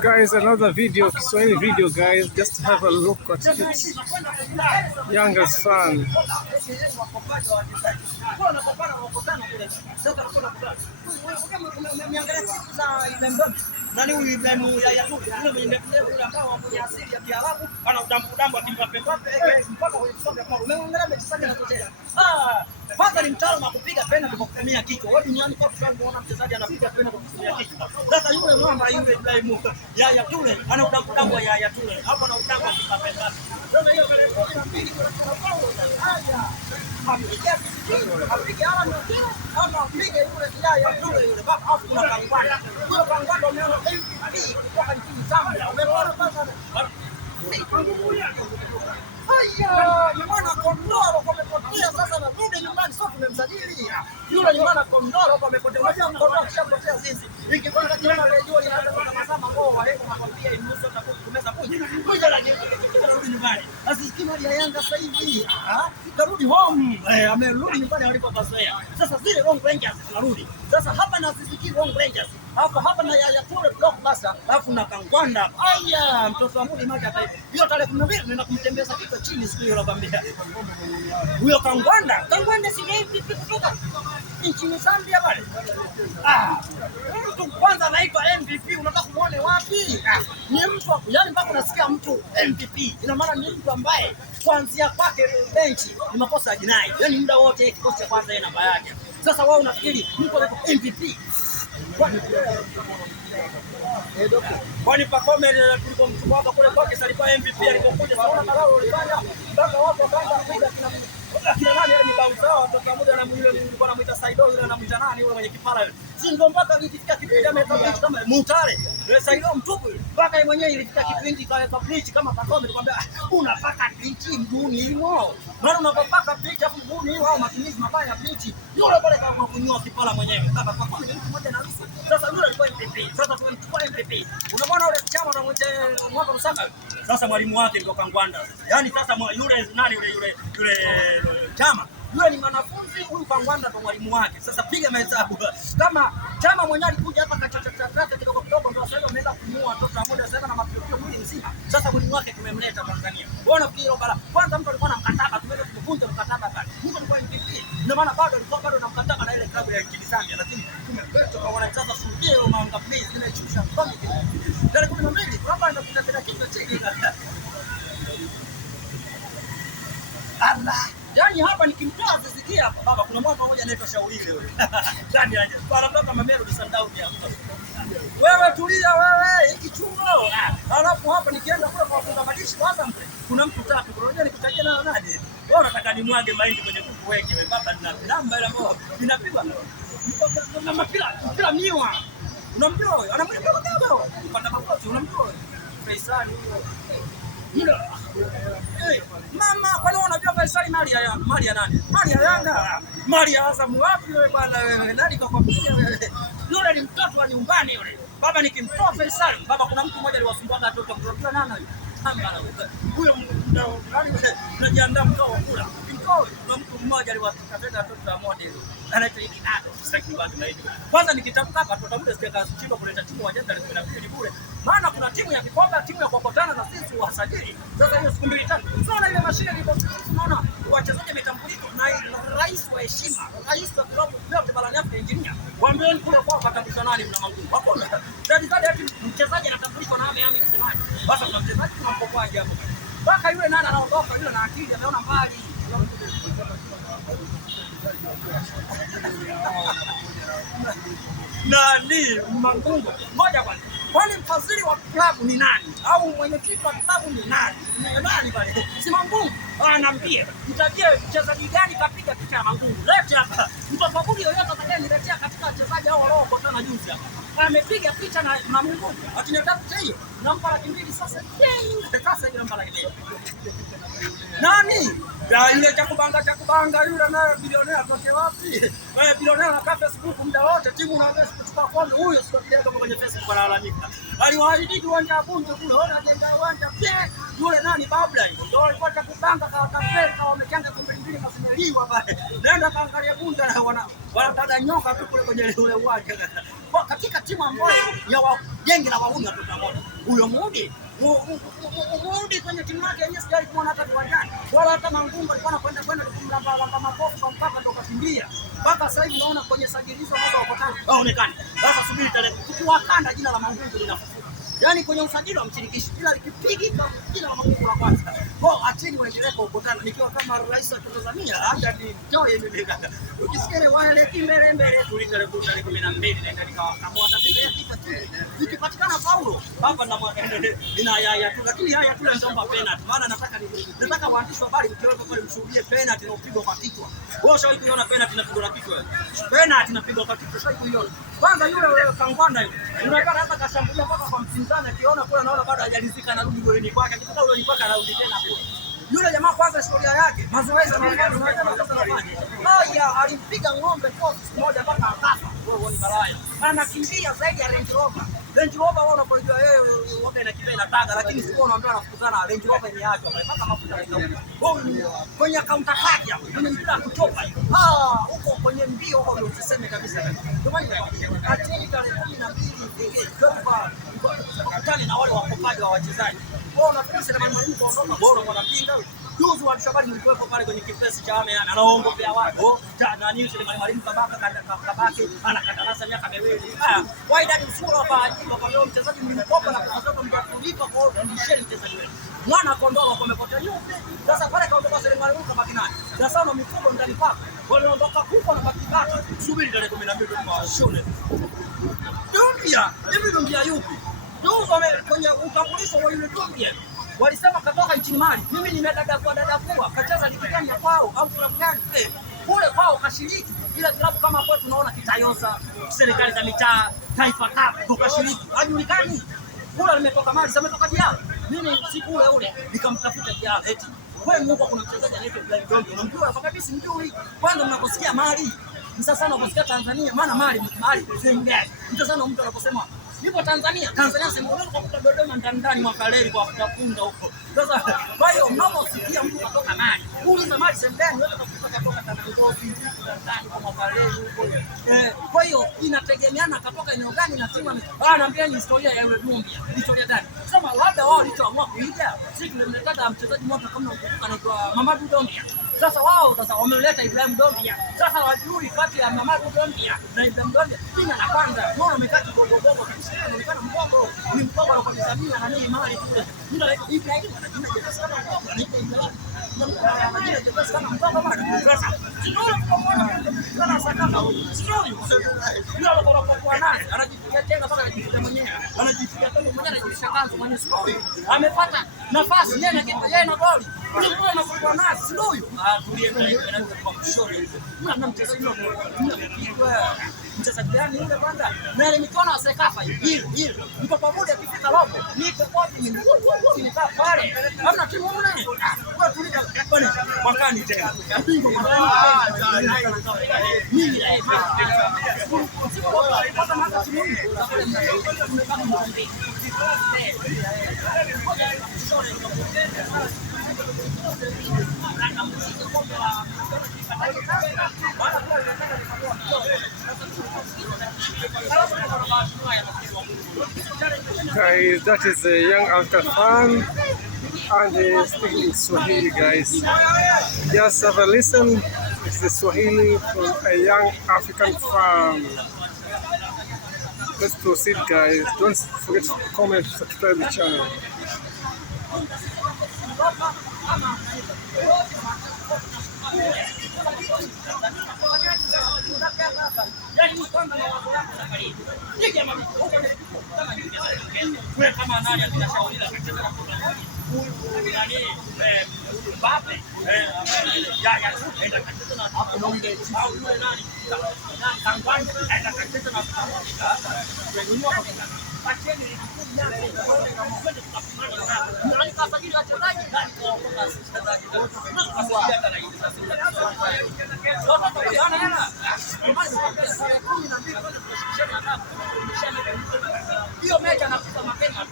Guys, another video, Kiswahili video, guys. Just have a look at it. Youngest son. Nani huyu Ibrahim ya tu yule mwenye ndevu ambao mwenye asili ya Kiarabu ana udambu akimpa mpaka kwenye soka kwa umeangalia mchezaji anatokea. Kwanza ni mtaalamu wa kupiga penalty kwa kutumia kichwa. Wewe duniani kwa kuona mchezaji anapiga penalty kwa kutumia kichwa. Sasa yule mwamba yule Ibrahim ya tule ana udambu ya tule. Hapo ana udambu akimpa penalty. Sasa hiyo penalty kwa Paulo haya. Apige ala ndio ama apige yule ya tule yule baba afu kuna kangwanda. Yule kangwanda umeona MVP kutoka nchini Zambia. Umeona sasa haya, ni mwana Kondoro kamepotea sasa na rudi nyumbani sio tumemsajili. Yule ni mwana Kondoro kamepotea. Wacha Kondoro kishapotea sisi. Ikifanya kiona leo inaanza masama ngoo walengo makwambia inusu na kumeza kuja. Kuja la rudi nyumbani. Asisikii mali ya Yanga sasa hivi. Karudi home. Amerudi nyumbani alipopazoea. Sasa zile Long Rangers zinarudi. Sasa hapa na sisikii Long Rangers. Hapa na ya Tule Blockbuster alafu na Kangwanda. Aya, mtoto wa Mudi maji hapa. Hiyo tarehe 12 nenda kumtembeza kichwa chini siku hiyo nakwambia. Huyo Kangwanda si MVP kutoka nchini Zambia pale. Mtu kwanza anaitwa MVP unataka kumuone wapi? Ni mtu yani mpaka unasikia mtu MVP. Ina maana ni mtu ambaye kuanzia kwake benchi ni makosa ya jinai. Yaani muda wote kikosi cha kwanza yeye namba yake. Sasa wewe unafikiri mtu anaitwa MVP? Kwani Pacome tulipomchukua kule kwake alikuwa MVP alipokuja saona kalao ulifanya mpaka watu wakaanza kupiga kina nani ni bausa watu pamoja na yule mlikuwa anamuita Saido yule anamuita nani yule mwenye kipara yule si ndio mpaka ikifika kipindi ametoka kama Mutale yule Saido mtupu mpaka yeye mwenyewe ilifika kipindi kaweka bleach kama Pacome nikwambia unapaka bleach mguuni himo maana unapopaka bleach hapo mguuni hiyo au matumizi mabaya ya bleach yule pale kama kunyoa kipara mwenyewe kama Pacome ni mtu mmoja na nusu sasa yule alikuwa MVP sasa tumemchukua MVP unamwona yule chama na mmoja mwaka Lusaka sasa mwalimu wake ndio Kangwanda yani sasa yule nani yule chama yule ni mwanafunzi huyu Kangwanda ndo mwalimu wake. Sasa piga mahesabu kama chama mwenyewe alikuja hapa kachacha kidogo kidogo ndio sasa ameenda kumua watoto mmoja sasa na mapio mwili mzima. Sasa mwalimu wake tumemleta Tanzania. Unaona kile bara kwanza mtu alikuwa na mkataba tumeenda kuvunja mkataba pale. Mtu alikuwa ni MVP. Ndio maana bado na mkataba na ile klabu ya nchini Zambia lakini tumepeleka kwa wanacheza shuhudia Manga Place ile chusha kombe. Tarehe 12 kwamba ndio kutapenda kitu chini. Allah yani hapa nikimtoa zisikia hapa baba kuna mwaka mmoja anaitwa Shauri yule. Ndani ya para mpaka Mamero Sundowns hapa. Wewe tulia wewe hiki chungo. Alafu hapa nikienda kule kwa kufunga madishi kwanza kuna mtu tatu. Unajua nikutajia na nani? Wewe unataka nimwage mahindi kwenye kuku weke wewe baba nina namba ile ambayo inapigwa. Na mapila miwa. Unamjua wewe? Anamjua kidogo. Upanda makoti unamjua wewe? Faisal mama kwani unajua Faisal mali ya nani? Mali ya Yanga. Mali ya Azam wapi wewe bwana wewe? Nani kakwambia wewe? Yule ni mtoto wa nyumbani yule. Baba nikimtoa Faisal, baba kuna mtu mmoja aliwasumbua watoto mtoto nani huyo? Huyo nani unajiandaa mkao kula. Kuna mtu mmoja aliwakataza watoto wa model. Anaitwa Ikinado. Sasa kibatu na hiyo. Kwanza nikitamka hapa tutambuda sika chimba kuleta timu wajanja alikuwa ni bure. Maana kuna timu ya kikombe, timu ya kuokotana na sisi wasajili. Sasa hiyo siku mbili tatu. Unaona ile mashine iko tunaona wachezaji wametambulishwa na rais wa heshima, rais wa klabu yote barani Afrika engineer. Waambieni kule kwa katambulishwa nani mna mangumu. Hakuna. Tatizo ati mchezaji anatambulishwa na ame msemaji. Basi kuna mchezaji tunampokuaje hapo. Mpaka yule nani anaondoka yule na akili ameona mbali. Nani Mangungu moja bwana kwani mfadhili wa klabu ni nani au mwenyekiti wa klabu ni nani nani pale si Mangungu anaambia mtajie mchezaji gani kapiga picha ya Mangungu lete hapa mtafakuri yoyote atakayeniletea katika wachezaji hao waliokutana juzi hapa amepiga picha na Mangungu atinataka picha hiyo nampa laki mbili sasa sasa ile nampa laki mbili nani ya ile cha kubanga yule naye bilionea atoke wapi? Wewe bilionea na Facebook muda wote timu unaweza kuchukua kombe huyo sio kama kwenye Facebook analalamika. Aliwaahidi uwanja Bunju kule wanajenga uwanja pia yule nani Babla ndio alikuwa cha kubanga kwa kafeka wamechanga kombe mbili kasimeliwa pale. Nenda kaangalia Bunda na wanataga nyoka tu kule kwenye ule uwanja. Kwa katika timu ambayo ya genge la wauni watu pamoja. Huyo Mudi kwenye timu yake yenyewe sijai kuona hata kiwanjani. Wala hata Mangungu alikuwa anakwenda kumlamba makofi kwa Mkapa ndo kakimbia. Mpaka sasa hivi naona kwenye sajili hizo moja wako tano. Haonekani. Sasa subiri tarehe. Tukiwakanda jina la Mangungu linafufuka. Yaani kwenye usajili wa mshirikishi kila likipigika jina la Mangungu la kwanza. Kwa achini waendelee kukutana nikiwa kama rais wa Tanzania hata ni toe imebeka. Ukisikia wale mbele tulitale 12 naenda nikawakamua hata tembea kitu tu. Zikipatikana Paulo hapa na nina yaya tu, lakini haya tu nitaomba penalty, maana nataka waandishi wa habari mkiweka pale mshuhudie penalty inapigwa kwa kichwa. Wewe ushawahi kuiona penalty inapigwa kwa kichwa? Penalty inapigwa kwa kichwa, ushawahi kuiona? Kwanza yule Kangwana yule unataka hata kashambulia mpaka kwa mpinzani, akiona kule anaona bado hajalizika, anarudi golini kwake, akitoka golini kwake anarudi tena kule. Yule jamaa kwanza historia yake mazoezi anafanya. Haya alimpiga ng'ombe kwa siku moja mpaka akafa. Wewe ni balaya. Anakimbia zaidi ya Range Rover. Range Rover wao wanapojua yeye woga inakimbia inataga, lakini sio unaambia anafukuzana na Range Rover imeachwa mpaka mafuta yanauka. Wao kwenye counter attack hapo, kwenye mpira kutoka hiyo. Huko kwenye mbio huko ndio usiseme kabisa. Ndio maana atini tarehe 12 hivi kwa kutana na wale wakopaji wa wachezaji. Wao nafikiri sema mwalimu kaondoka bora wanapinga. Juzi wa Shabani mlikuwepo pale kwenye kipesi cha ame anaongopea watu. Na nini sema mwalimu kabaki anakatanasa miaka miwili. Wydad Msura hapa ajibu kwa leo mchezaji mlikopa na kutoka mjakulipa kwa ndisheni mchezaji wenu. Mwana Kondoa wamepotea nyupe. Sasa pale kaondoka Selemani Ruka baki nani? Sasa na mifugo ndani pako. Wanaondoka huko na baki baki. Subiri tarehe 12 kwa shule. Dumbia, hivi Dumbia yupi? Ndio kwenye utambulisho wa yule Dumbia. Walisema katoka nchini Mali. Mimi nimedada kwa kacheza ligi gani ya kwao au klabu gani? Kule kwao kashiriki. Ila klabu kama hapo tunaona Kitayosa, serikali za mitaa, Taifa Cup tukashiriki. Hajulikani. Kule nimetoka Mali, sametoka Diara. Mimi siku ule nikamtafuta Diara eti. Wewe Mungu kuna mchezaji anaitwa Ibrahim Dombe. Unamjua kwa kabisa mjui. Kwanza mnaposikia Mali, sasa sana unaposikia Tanzania, maana Mali sehemu gani? Mtu sana mtu anaposema nipo Tanzania sema unaweza kukuta Dodoma ndani mwaka leo kwa kutapunda huko. Sasa kwa hiyo mnaposikia mtu kutoka Mali, uuliza Mali sehemu gani wewe kutoka ndani kwa mwaka leo huko. Kwa hiyo inategemeana katoka eneo gani na timu anaambia ni historia ya yule Dumbia. Historia gani? Sema labda wao walichoamua kuiga, sisi tulimleta mchezaji mmoja kama unakumbuka anaitwa Mamadou Dumbia. Sasa wao wameleta Ibrahim Dumbia. Sasa wajui kati ya Mamadou Dumbia na Ibrahim Dumbia jina la kwanza. Mbona wamekaa kidogo inaonekana mgongo ni mgongo wa kujizamia na nini Mali kule. Ndio Ibrahim anajina sana mgongo anaitwa Ibrahim. Anajina sana mgongo bwana. Sasa sio kama sakata sio kwa nani anajifikia tena mpaka anajifikia mwenyewe. Anajifikia tena mwenyewe anajishakaza mwenyewe sio. Amepata nafasi yeye na goli. Ulikuwa unakuwa nasi sio huyo. Tulienda kwa mshori. Mna mchezaji mchezaji gani yule kwanza? Na ile mikono ya Sekafa hiyo. Mko pamoja kifika robo. Niko wapi mimi? Nikaa pale. Hamna timu mmoja. Kwa tulika bwana mwakani tena. Bingo mwakani. Mimi sasa na timu hii. Guys, that is a young African fan and speaking Swahili, guys. Just have a listen. It's the Swahili from a young African fan. Let's proceed, guys. Don't forget to comment, subscribe the channel. Kama nani atashauriwa kucheza na nani Mbappe ya enda kacheza na hapo ndio au nani Kangwani enda kacheza na kununua kwa acheni ni yake nani kasajili wachezaji nani kwa wachezaji tunasaidia kana hivi sasa hiyo mecha na mapema